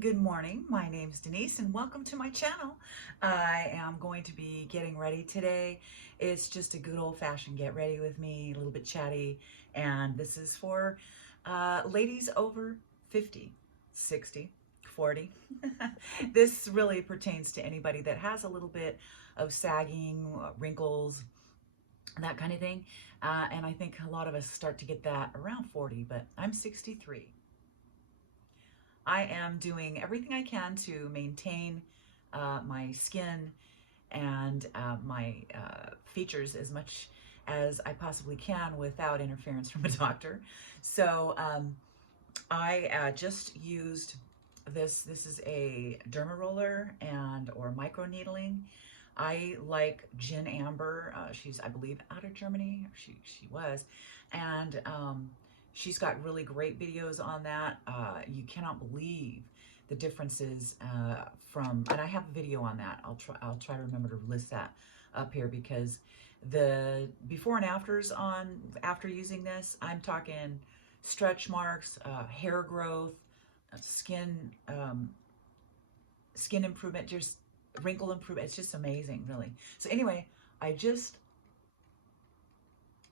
Good morning. My name is Denise and welcome to my channel. I am going to be getting ready today. It's just a good old-fashioned get ready with me, a little bit chatty, and this is for ladies over 50, 60, 40. This really pertains to anybody that has a little bit of sagging, wrinkles, that kind of thing. And I think a lot of us start to get that around 40, but I'm 63. I am doing everything I can to maintain my skin and my features as much as I possibly can without interference from a doctor. So I just used this. This is a derma roller or micro needling. I like Jen Amber. She's, I believe, out of Germany. She was, and she's got really great videos on that. You cannot believe the differences and I have a video on that. I'll try to remember to list that up here, because the before and afters after using this, I'm talking stretch marks, hair growth, skin improvement, just wrinkle improvement. It's just amazing, really. So anyway, I just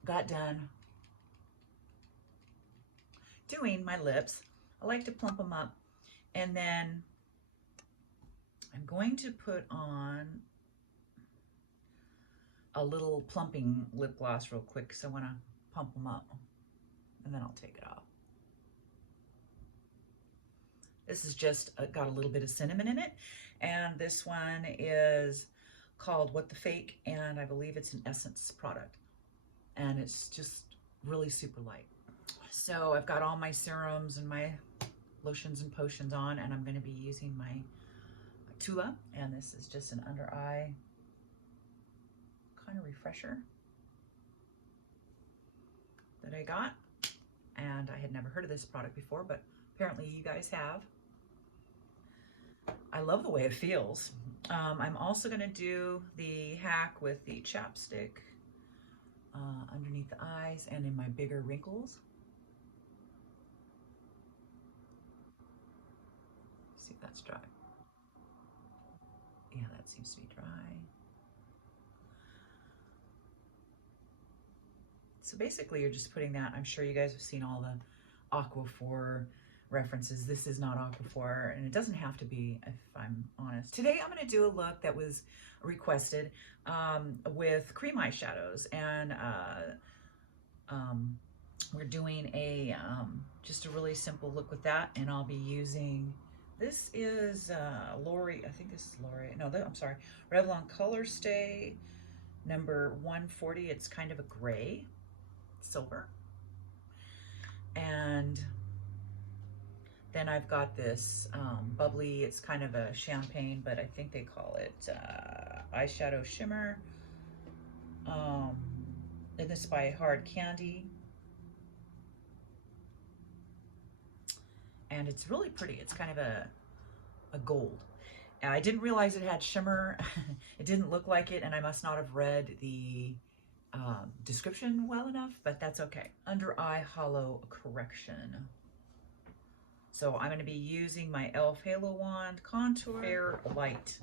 got done doing my lips. I like to plump them up, and then I'm going to put on a little plumping lip gloss real quick, so I want to pump them up, and then I'll take it off. This is just got a little bit of cinnamon in it, and this one is called What the Fake, and I believe it's an Essence product, and it's just really super light. So I've got all my serums and my lotions and potions on, and I'm going to be using my Tula, and this is just an under eye kind of refresher that I got, and I had never heard of this product before, but apparently you guys have. I love the way it feels. I'm also going to do the hack with the chapstick underneath the eyes and in my bigger wrinkles. See if that's dry. Yeah, that seems to be dry. So basically you're just putting that, I'm sure you guys have seen all the Aquaphor references. This is not Aquaphor, and it doesn't have to be, if I'm honest. Today I'm going to do a look that was requested with cream eyeshadows, and we're doing a just a really simple look with that, and I'll be using, this is Lori, I think this is Lori, no, I'm sorry, Revlon Color Stay number 140. It's kind of a gray, silver. And then I've got this bubbly, it's kind of a champagne, but I think they call it eyeshadow shimmer. And this is by Hard Candy. And it's really pretty. It's kind of a gold. And I didn't realize it had shimmer. It didn't look like it, and I must not have read the description well enough, but that's okay. Under eye hollow correction. So I'm going to be using my e.l.f. Halo Wand Contour Fair Light.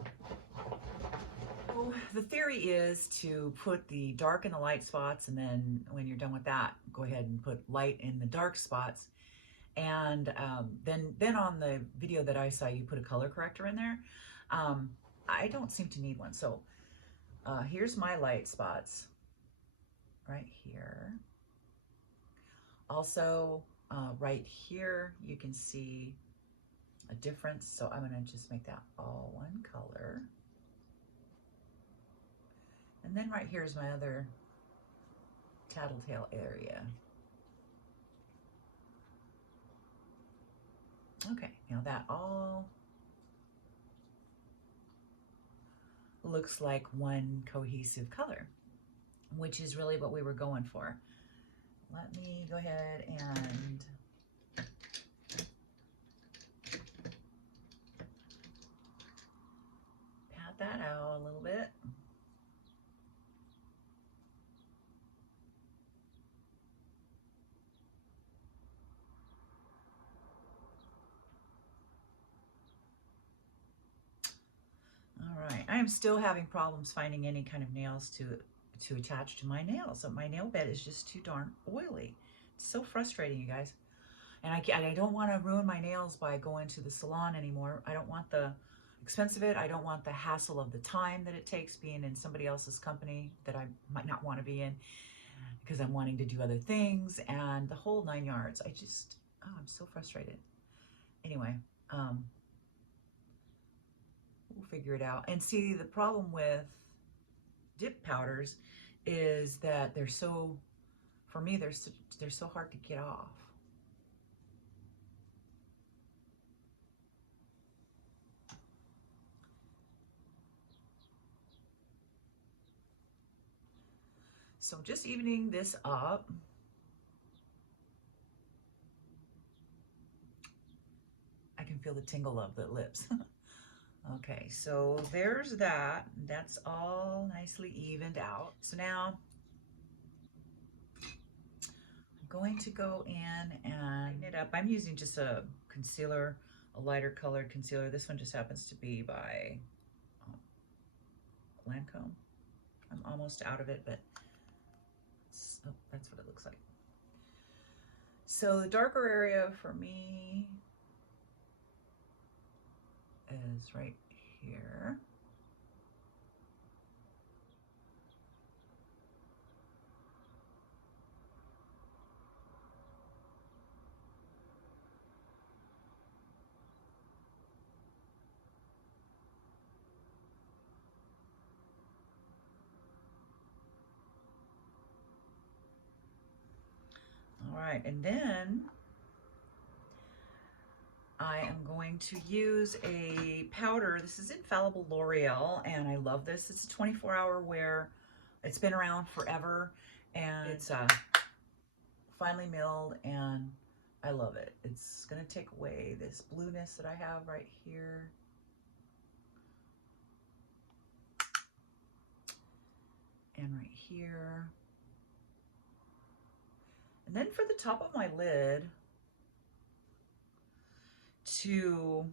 So the theory is to put the dark in the light spots, and then when you're done with that, go ahead and put light in the dark spots. And then on the video that I saw, you put a color corrector in there. I don't seem to need one. So here's my light spots right here. Also, right here, you can see a difference. So I'm going to just make that all one color. And then right here is my other tattletale area. Okay, now that all looks like one cohesive color, which is really what we were going for. Let me go ahead and pat that out a little bit. I am still having problems finding any kind of nails to attach to my nails. So my nail bed is just too darn oily. It's so frustrating, you guys. And I don't want to ruin my nails by going to the salon anymore. I don't want the expense of it. I don't want the hassle of the time that it takes being in somebody else's company that I might not want to be in because I'm wanting to do other things and the whole 9 yards. I'm so frustrated. Anyway, we'll figure it out. And see, the problem with dip powders is that for me, they're so hard to get off. So just evening this up. I can feel the tingle of the lips. Okay, so there's that. That's all nicely evened out. So now I'm going to go in and clean it up. I'm using just a concealer, a lighter colored concealer. This one just happens to be by Lancome. I'm almost out of it, but that's what it looks like. So the darker area for me is right here. All right, and then I am going to use a powder. This is Infallible L'Oreal, and I love this. It's a 24-hour wear. It's been around forever, and it's finely milled, and I love it. It's gonna take away this blueness that I have right here. And right here. And then for the top of my lid, to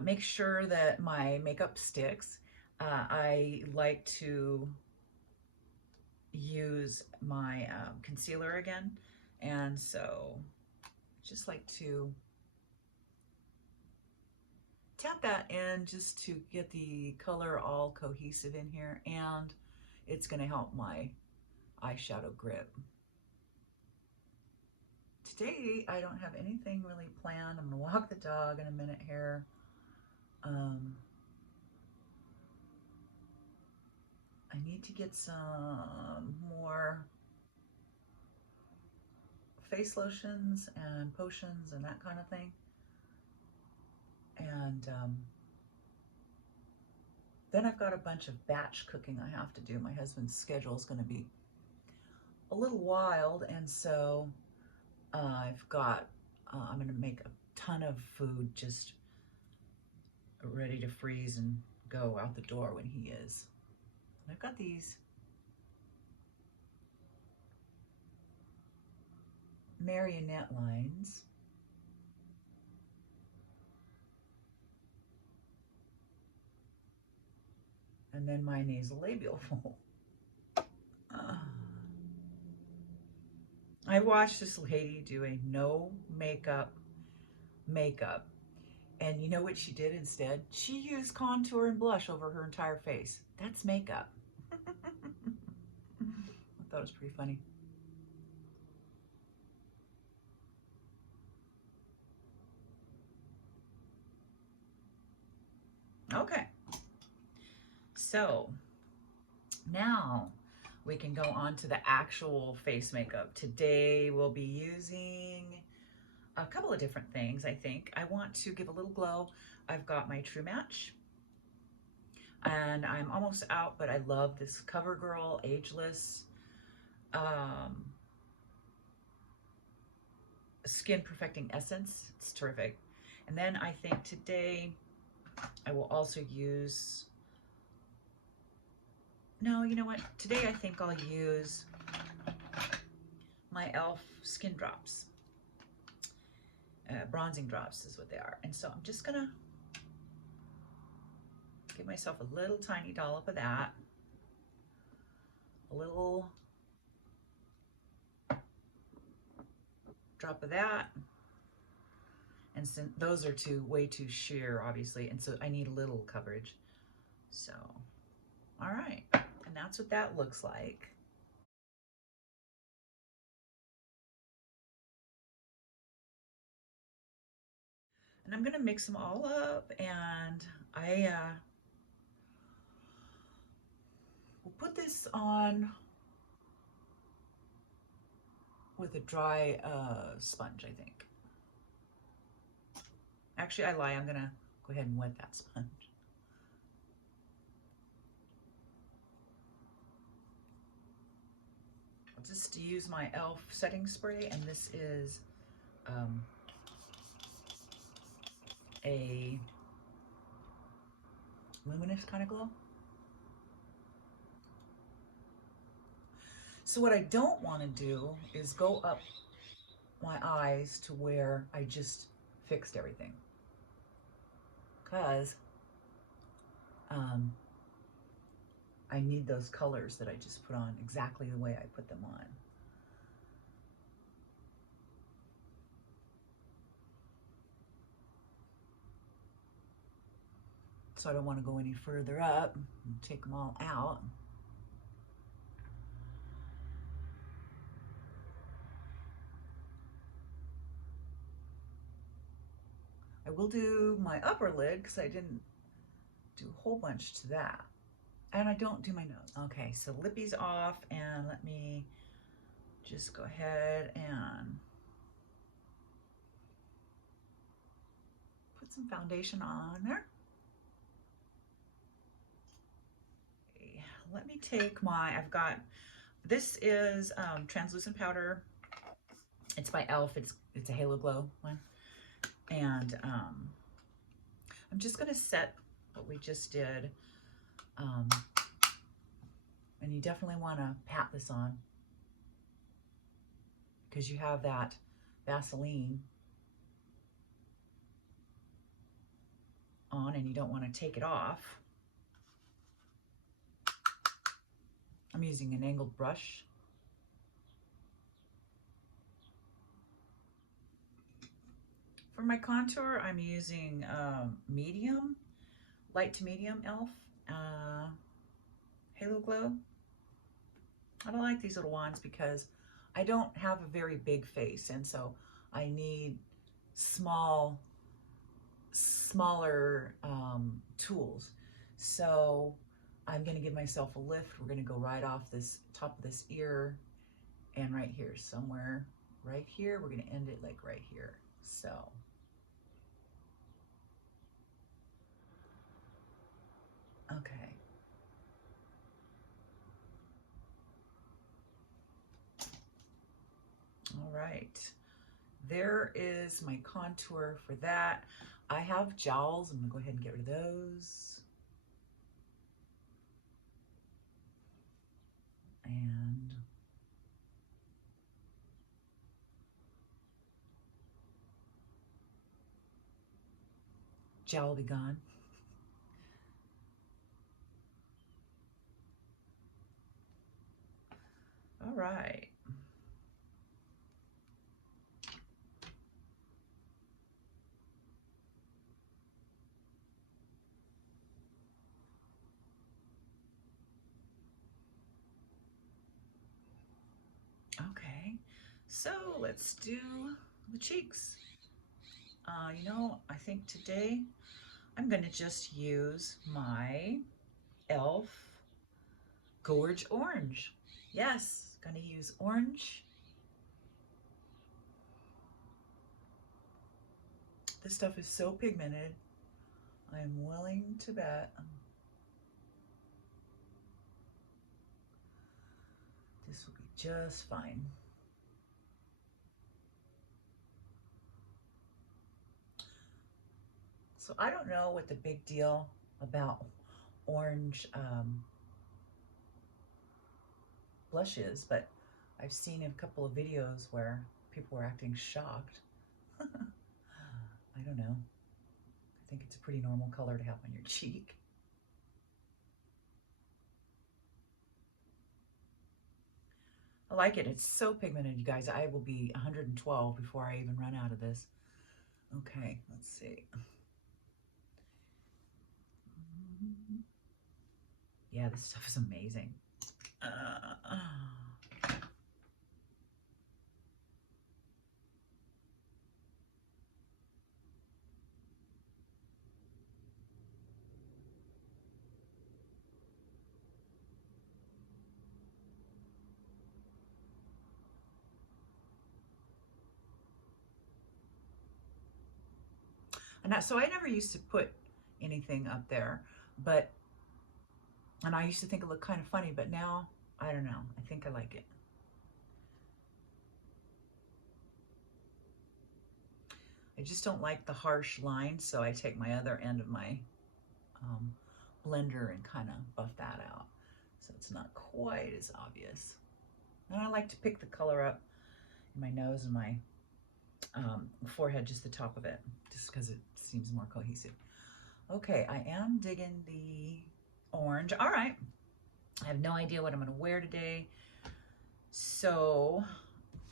make sure that my makeup sticks, I like to use my concealer again. And so just like to tap that in just to get the color all cohesive in here, and it's going to help my eyeshadow grip. Today I don't have anything really planned. I'm going to walk the dog in a minute here. I need to get some more face lotions and potions and that kind of thing. And then I've got a bunch of batch cooking I have to do. My husband's schedule is going to be a little wild, and so I'm going to make a ton of food just ready to freeze and go out the door when he is. And I've got these marionette lines. And then my nasolabial fold. I watched this lady do a no makeup, and you know what she did instead? She used contour and blush over her entire face. That's makeup. I thought it was pretty funny. Okay, so now we can go on to the actual face makeup. Today we'll be using a couple of different things, I think. I want to give a little glow. I've got my True Match, and I'm almost out, but I love this CoverGirl Ageless Skin Perfecting Essence. It's terrific. And then I think today I will also use, no, you know what? Today I think I'll use my e.l.f. Skin Drops. Bronzing drops is what they are. And so I'm just gonna Give myself a little tiny dollop of that. A little drop of that. And since those are way too sheer, obviously, and so I need a little coverage. So, all right. And that's what that looks like. And I'm gonna mix them all up, and I will put this on with a dry sponge, I think. Actually, I lie, I'm gonna go ahead and wet that sponge. I'll just use my e.l.f. setting spray, and this is a luminous kind of glow. So what I don't want to do is go up my eyes to where I just fixed everything, because I need those colors that I just put on exactly the way I put them on. So I don't want to go any further up and take them all out. I will do my upper lid because I didn't do a whole bunch to that. And I don't do my nose. Okay, so lippy's off, and let me just go ahead and put some foundation on there. Okay, let me take my, this is translucent powder. It's by e.l.f. It's a Halo Glow one. And I'm just gonna set what we just did. And you definitely wanna pat this on because you have that Vaseline on and you don't want to take it off. I'm using an angled brush. For my contour, I'm using medium, light to medium e.l.f. Halo Glow. I don't like these little ones because I don't have a very big face, and so I need smaller tools. So I'm gonna give myself a lift. We're gonna go right off this top of this ear and right here, somewhere right here. We're gonna end it like right here. So. Okay. All right. There is my contour for that. I have jowls. I'm gonna go ahead and get rid of those. And jowl will be gone. All right. Okay, so let's do the cheeks. You know, I think today I'm gonna just use my e.l.f. Gorge Orange. Yes, gonna use orange. This stuff is so pigmented. I'm willing to bet this will be just fine. So I don't know what the big deal about orange blush is, but I've seen a couple of videos where people were acting shocked. I don't know. I think it's a pretty normal color to have on your cheek. I like it. It's so pigmented, you guys. I will be 112 before I even run out of this. Okay, let's see. Yeah, this stuff is amazing. So I never used to put anything up there, but, and I used to think it looked kind of funny, but now, I don't know. I think I like it. I just don't like the harsh lines, so I take my other end of my blender and kind of buff that out so it's not quite as obvious. And I like to pick the color up in my nose and my forehead, just the top of it, just because it seems more cohesive. Okay, I am digging the orange. All right, I have no idea what I'm going to wear today, so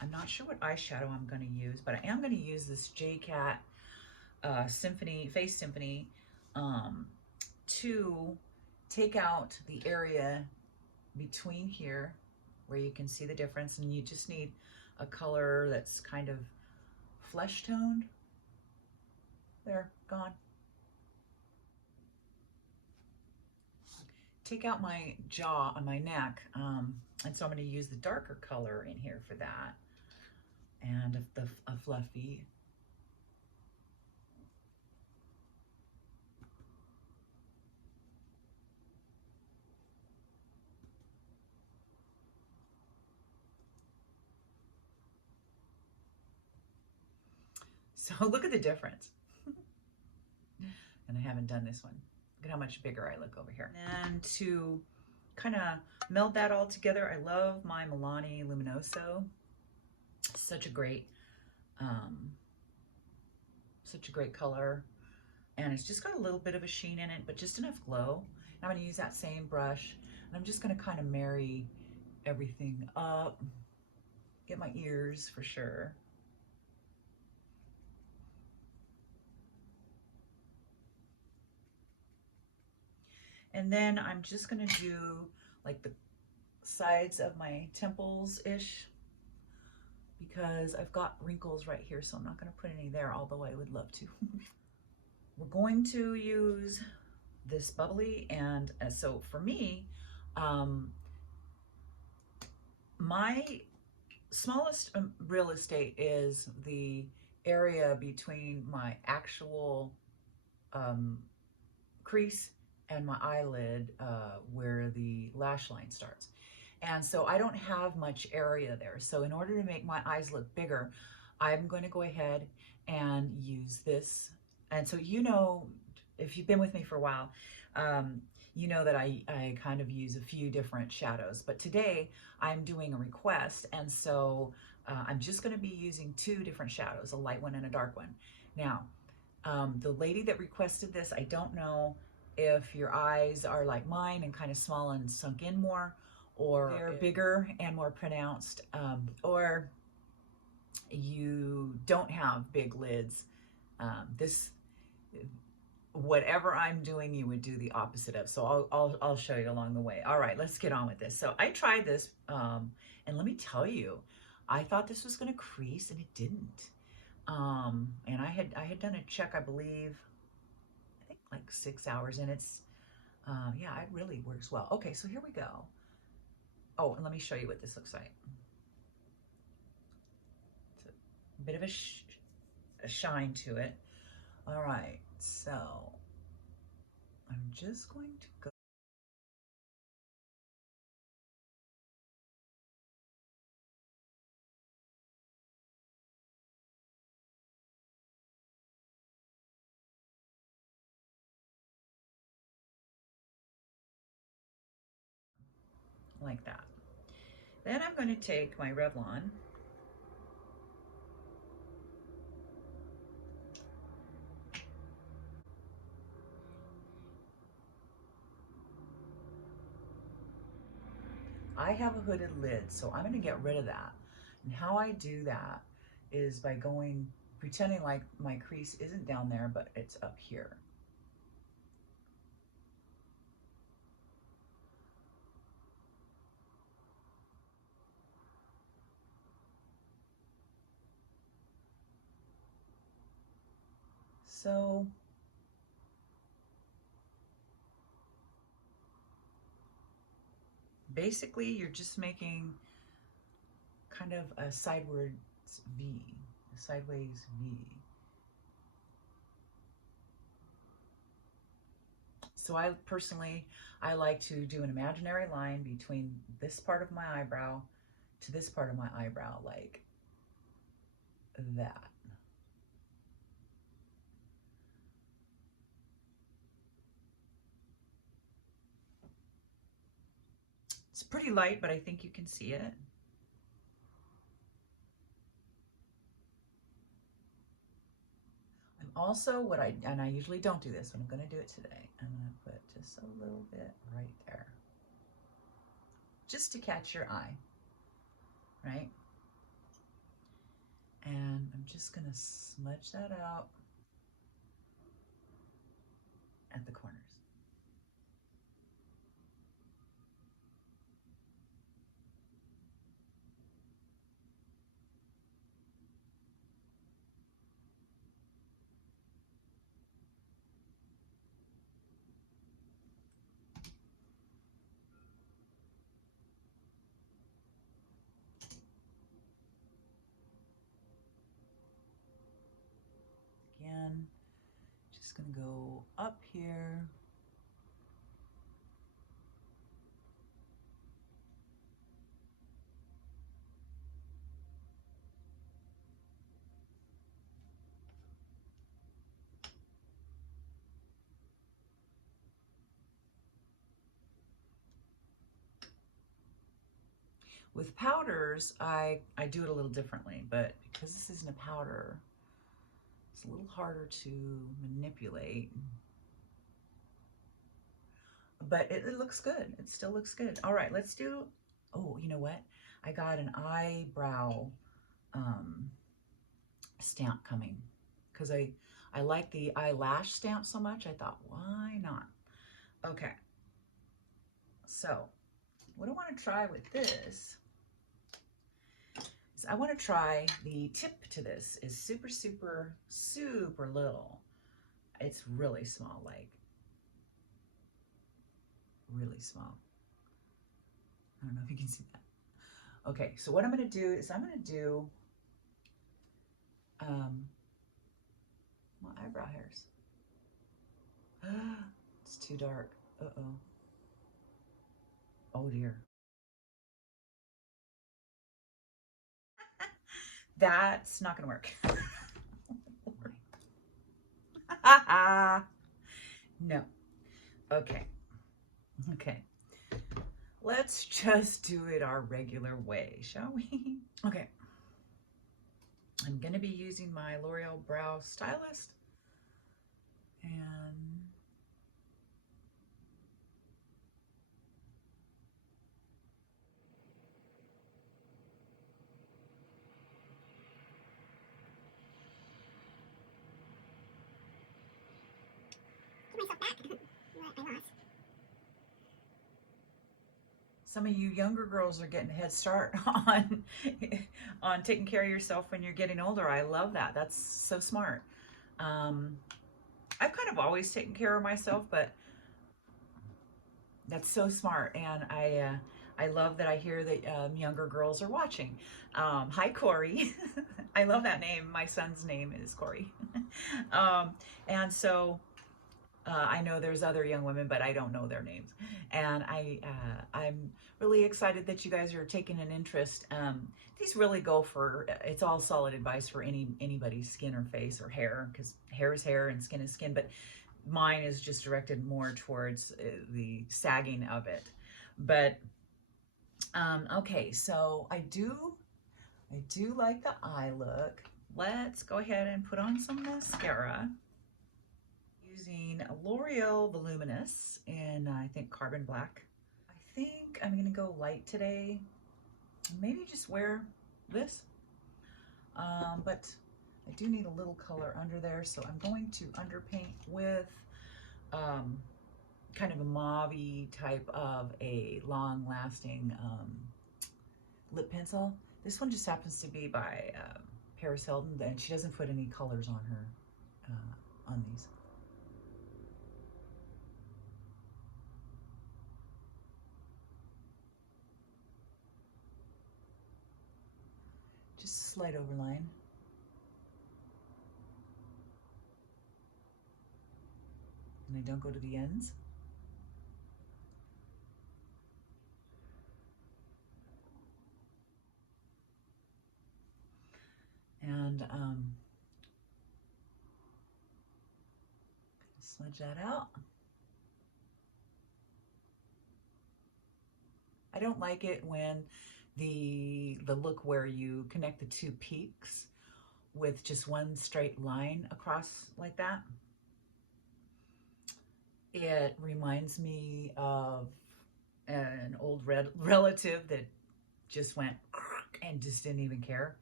I'm not sure what eyeshadow I'm going to use, but I am going to use this J-Cat Symphony, Face Symphony, to take out the area between here where you can see the difference, and you just need a color that's kind of flesh toned. There, gone. Take out my jaw on my neck, and so I'm going to use the darker color in here for that, and a fluffy. So look at the difference. And I haven't done this one. Look at how much bigger I look over here. And to kind of meld that all together, I love my Milani Luminoso. Such a great color. And it's just got a little bit of a sheen in it, but just enough glow. And I'm going to use that same brush, and I'm just going to kind of marry everything up. Get my ears for sure. And then I'm just going to do like the sides of my temples-ish, because I've got wrinkles right here, so I'm not going to put any there, although I would love to. We're going to use this bubbly, and so for me, my smallest real estate is the area between my actual crease and my eyelid, where the lash line starts. And so I don't have much area there. So in order to make my eyes look bigger, I'm going to go ahead and use this. And so, you know, if you've been with me for a while, you know that I kind of use a few different shadows. But today I'm doing a request, and so I'm just going to be using two different shadows, a light one and a dark one. Now, the lady that requested this, I don't know if your eyes are like mine and kind of small and sunk in more, or they're bigger and more pronounced, or you don't have big lids. Whatever I'm doing, you would do the opposite of. So I'll show you along the way. All right, let's get on with this. So I tried this, and let me tell you, I thought this was going to crease, and it didn't. And I had done a check, I believe, I think like 6 hours, and it's yeah, it really works well. Okay, so here we go. Oh, and let me show you what this looks like. It's a bit of a shine to it. All right, so I'm just going to go like that. Then I'm going to take my Revlon, I have a hooded lid, so I'm gonna get rid of that. And how I do that is by pretending like my crease isn't down there, but it's up here. So basically you're just making kind of a sideways V, a sideways V. So I personally, I like to do an imaginary line between this part of my eyebrow to this part of my eyebrow, like that. It's pretty light, but I think you can see it. I'm also, and I usually don't do this, but I'm gonna do it today. I'm gonna put just a little bit right there, just to catch your eye, right? And I'm just gonna smudge that out at the corners. Again, just gonna go up here. With powders, I do it a little differently, but because this isn't a powder, it's a little harder to manipulate. But it looks good. It still looks good. All right, let's do, oh, you know what? I got an eyebrow stamp coming because I like the eyelash stamp so much. I thought, why not? Okay. So what I want to try with this is I want to try the tip to this is super, super, super little. It's really small, like really small. I don't know if you can see that. Okay, so what I'm going to do is I'm going to do my eyebrow hairs. It's too dark. Uh-oh. Oh dear. That's not gonna work. No. Okay. Okay. Let's just do it our regular way, shall we? Okay. I'm gonna be using my L'Oreal Brow Stylist. And some of you younger girls are getting a head start on taking care of yourself when you're getting older. I love that. That's so smart. I've kind of always taken care of myself, but that's so smart. And I love that I hear that younger girls are watching. Hi, Corey. I love that name. My son's name is Corey. And so I know there's other young women, but I don't know their names. And I'm really excited that you guys are taking an interest. These really go for, it's all solid advice for anybody's skin or face or hair, because hair is hair and skin is skin, but mine is just directed more towards the sagging of it. But okay, so I do like the eye look. Let's go ahead and put on some mascara. Using L'Oreal Voluminous in, I think, Carbon Black. I think I'm gonna go light today. Maybe just wear this. But I do need a little color under there, so I'm going to underpaint with kind of a mauve-y type of a long-lasting lip pencil. This one just happens to be by Paris Hilton, and she doesn't put any colors on her on these. Just a slight overline. And I don't go to the ends. And smudge that out. I don't like it when the look where you connect the two peaks with just one straight line across like that. It reminds me of an old relative that just went and just didn't even care.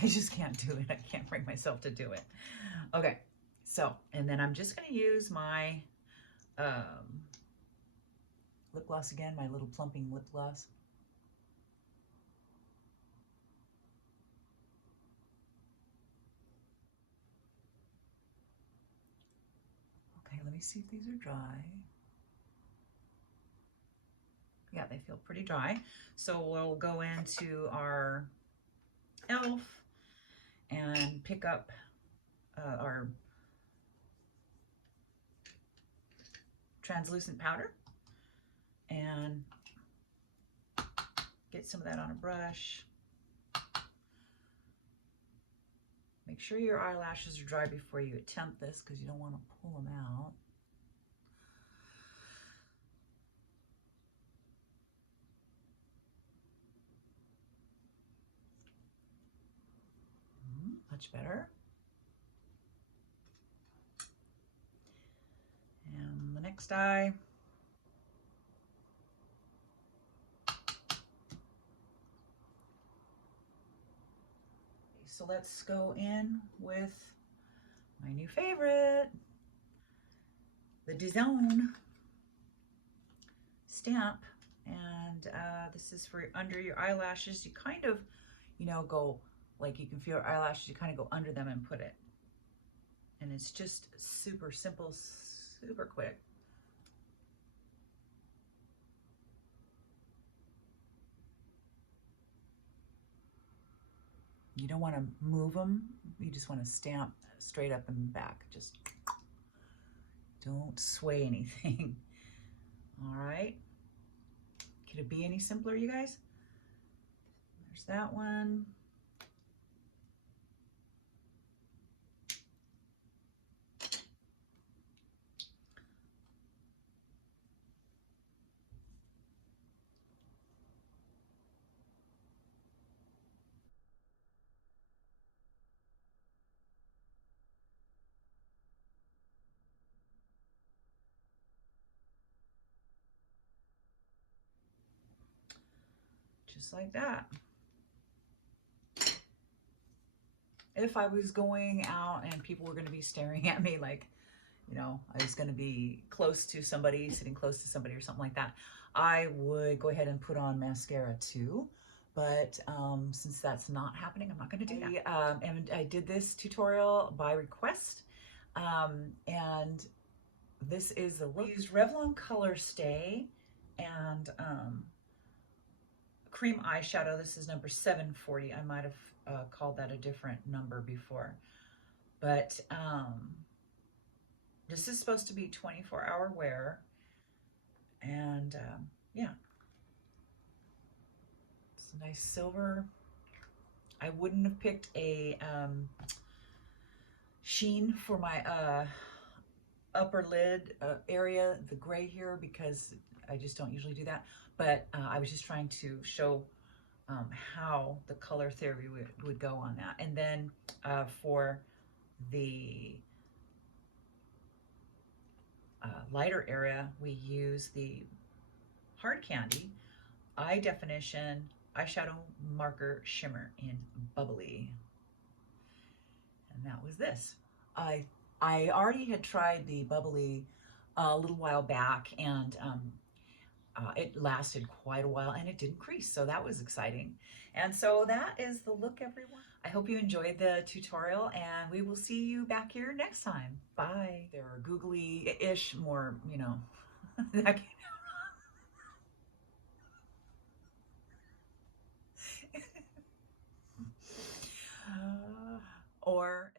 I just can't do it. I can't bring myself to do it. Okay, so, and then I'm just going to use my lip gloss again, my little plumping lip gloss. Okay, let me see if these are dry. Yeah, they feel pretty dry. So we'll go into our e.l.f. and pick up our translucent powder and get some of that on a brush. Make sure your eyelashes are dry before you attempt this because you don't want to pull them out. Much better. And the next eye. So let's go in with my new favorite, the Jeannine stamp. And this is for under your eyelashes. You kind of, you know, go, like you can feel your eyelashes, you kind of go under them and put it. And it's just super simple, super quick. You don't want to move them. You just want to stamp straight up and back. Just don't sway anything. All right. Could it be any simpler, you guys? There's that one. Just like that. If I was going out and people were going to be staring at me like, you know, I was going to be close to somebody, sitting close to somebody or something like that, I would go ahead and put on mascara too. But since that's not happening, I'm not going to do that. And I did this tutorial by request. And this is the look. I used Revlon Color Stay and cream eyeshadow. This is number 740. I might have called that a different number before. But this is supposed to be 24-hour wear. And yeah. It's a nice silver. I wouldn't have picked a sheen for my upper lid area, the gray here, because I just don't usually do that. But I was just trying to show how the color theory would go on that. And then for the lighter area, we use the Hard Candy Eye Definition Eyeshadow Marker Shimmer in Bubbly. And that was this. I already had tried the Bubbly a little while back, and it lasted quite a while and it didn't crease, so that was exciting. And so that is the look, everyone. I hope you enjoyed the tutorial, and we will see you back here next time. Bye. They're googly-ish, more, you know, that or